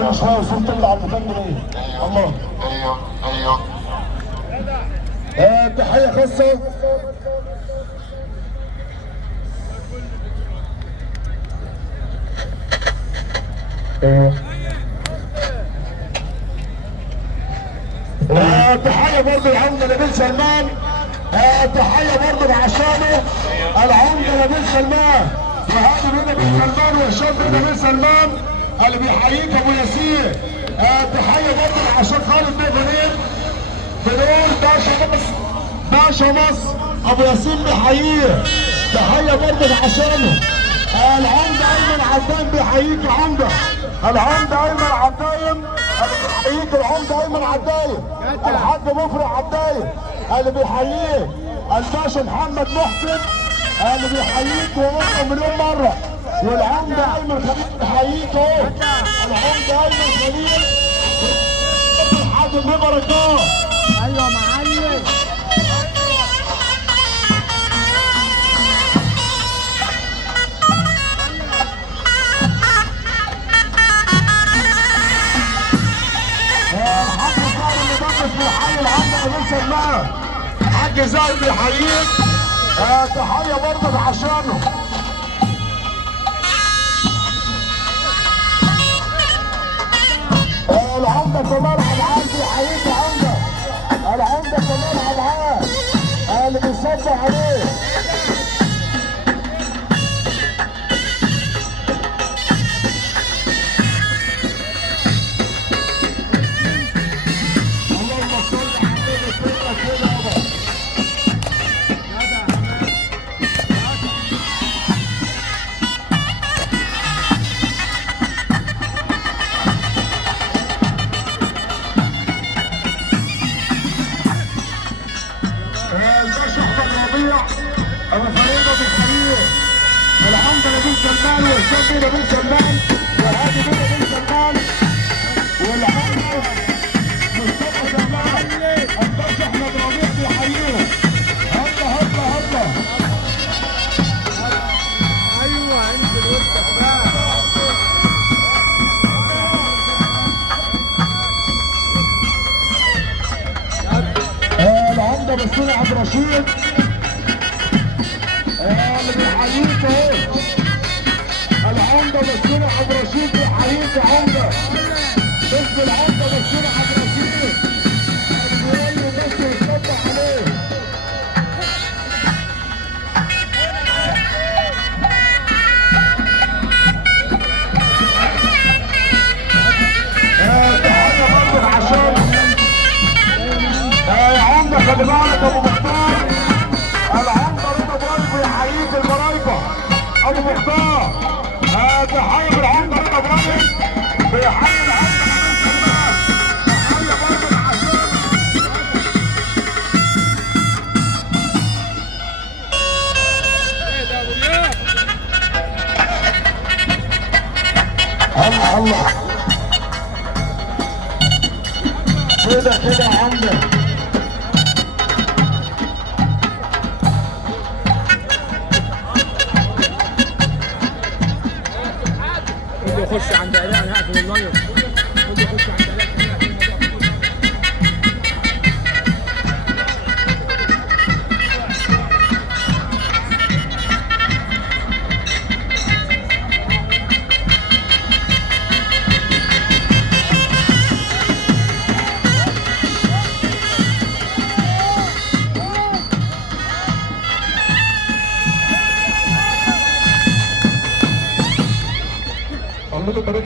كل شويه وصلت تطلع على 200 جنيه. الله. ايوه تحيه خاصه تحيه برضه العمده نبيل سلمان. تحيه برضه لعشانه العمده نبيل سلمان وهادي بن نبيل سلمان وهشام بن نبيل سلمان اللي بيحييك ابو ياسين. تحيه برضه لعشان خالد بن غنيم بنقول باشا مصر ابو ياسين بيحييه. تحيه برضه لعشانه العمده ايمن عدايم بيحييك يا عمده. العمده ايمن عدايم اللي بيحييك العمده ايمن عدايم. الحاج مفرح عدايم اللي بيحييك. الباشا محمد محسن اللي بيحييك ومرة مليون مرة. والعمده ايمن خليل بيحييك اهو. العمده ايمن خليل الحاج بركات. ايوه معلم. في الحي العمده نبيل سلمان حاج زايد بيحييك. تحيه برضه عشانه. العمده كمال عبعال بيحييك يا عمده. العمده كمال عبعال اللي بيصدق عليه. ابو فريده بالخليل العمده نبيل سلمان وهشام بن نبيل سلمان وهادي بن نبيل سلمان والعمده مصطفى سلمان. الباشا احمد ربيع بيحيينا. هبه ايوه انزل وسطك بقى. العمده بسوني عبد الرشيد اللي بيحييك اهو. العمده بسوني عبد الرشيد بيحييك يا عمده. اسم العمده بسوني عبد الرشيد اللي بيقول له بس يتصدق عليه. تحيه برضه عشان يا عمده خلي بالك ابو مختار. العمده رضا ابراهيم بيحييك المرايكه ابو مختار. تحيه بالعمده رضا ابراهيم بيحيي العمده نبيل سلمان. تحيه برضه لعشان الله كده يا عمده. خش عند الاء انا هقفل اللايف. خش عند الاء